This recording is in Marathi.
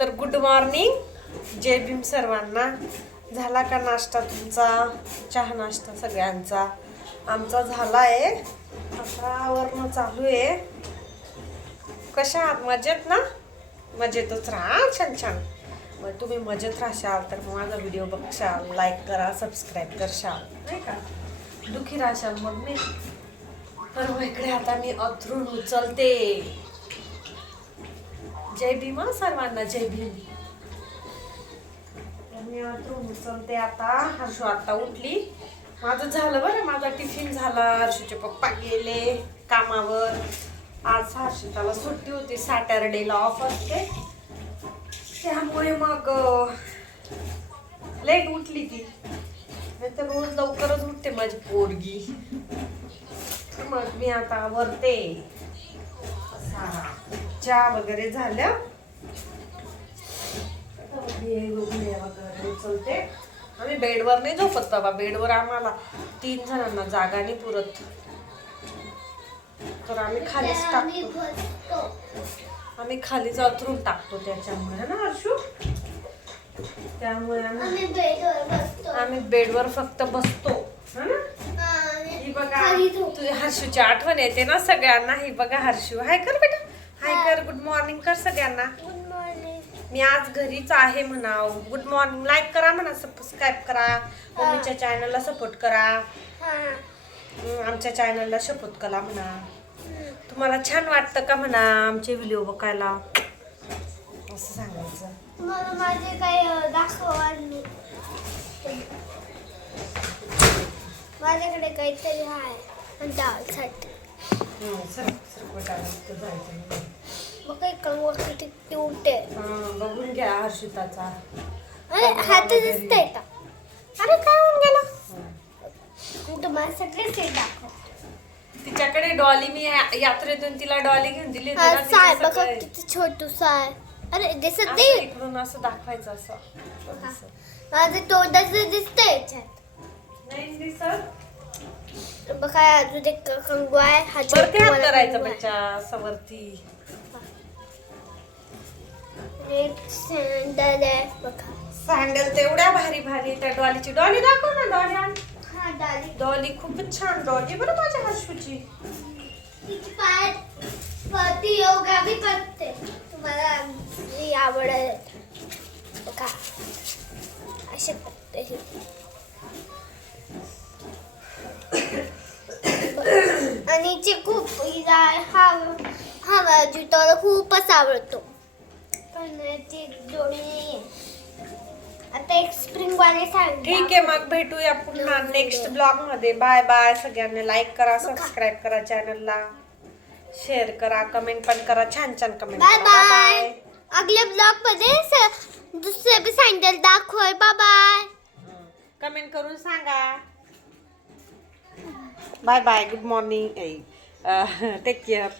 तर गुड मॉर्निंग जय भीम सर्वांना. झाला का नाश्ता तुमचा? चहा नाश्ता सगळ्यांचा? आमचा झाला आहे आता चालू आहे. कशा आहात? मजेत ना? मजेतच राहा. छान छान. मग तुम्ही मजेत राहशाल तर मग माझा व्हिडिओ बघशाल लाईक करा सबस्क्राईब करशाल. नाही का? दुखी राहशाल मग मी. तर इकडे आता मी अथरून उचलते. जय भीम सर्वांना जय भीम. मी उचलते आता. हर्षू आता उठली. माझं झालं बरं माझा टिफिन झाला. हर्षूचे पप्पा गेले कामावर. आज हर्षिताला सुट्टी होती सॅटरडेला ऑफ असते त्यामुळे मग लेट उठली ती. नाही तर रोज लवकरच उठते माझी पोरगी. मग मी आता वरते. चहा वगैरे झाल्या वगैरे उचलते. आम्ही बेडवर नाही झोपत बाबा बेडवर आम्हाला तीन जणांना जागा नाही पुरत. तर आम्ही खालीच टाकतो. आम्ही खालीच अथरून टाकतो त्याच्यामुळे ना हर्षू? त्यामुळे आम्ही आम्ही बेडवर बसतो. आम्ही बेडवर फक्त बसतो है ना? ही बघा खाली हर्षूची आठवण येते ना सगळ्यांना ही बघा हर्षू. हाय कर बेटा. हाय कर गुड मॉर्निंग कर सगळ्यांना. गुड मॉर्निंग मी आज घरीच आहे म्हणाव. गुड मॉर्निंग लाईक करा म्हणा. सबस्क्राईब करा. मम्मीच्या चॅनलला सपोर्ट करा. आमच्या चॅनलला सपोर्ट करा म्हणा. तुम्हाला छान वाटतं का म्हणा आमचे व्हिडिओ बघायला? असं सांगायचं. माझे काही दाखवा. माझ्याकडे काहीतरी आहे. मग काही क्यूट आहे हा, बघून घ्या हर्षिताचा. अरे हात का? अरे काय होऊन गेला? हम्म. मी तुम्हाला सगळे सेट दाखव. तिच्याकडे डॉली मी या- यात्रेतून तिला डॉली घेऊन दिली होती ना, तिचं साय बघा सगळं- किती छोटूसा आहे अरे दिसत असं नाही. इकडून असं दाखवायचं असं. असं. माझं तोंडाचं दिसतंय याच्यात. नाही दिसत. बघा अजून एक कंगू आहे. वरती हात करायचा कंगू आहे. बच्चा असं वरती एक सँडल आहे बघा. सँडल तेवढ्या भारी भारी त्या डॉलीची. डॉली दाखव ना डॉली आण. हा डाली. डॉली खूपच छान डॉली. बरं माझ्या तिची पाय वरती योगा बी करते. तुम्हाला ही आवडेल. बघा. असे करते ही. आणि ती खूप हा हा बाजू तर खूपच आवडतो. पण ती जोडी. आता एक स्प्रिंग वाले सांग. ठीक आहे मग भेटूया पुन्हा नेक्स्ट ब्लॉगमध्ये. बाय बाय सगळ्यांना लाईक करा सबस्क्राईब करा चॅनलला शेअर करा कमेंट पण करा. छान छान कमेंट बाय बाय अगल्या ब्लॉगमध्ये दुसरे बी सँडल दाखव बाय बाय कमेंट करून सांगा. Bye bye good morning take care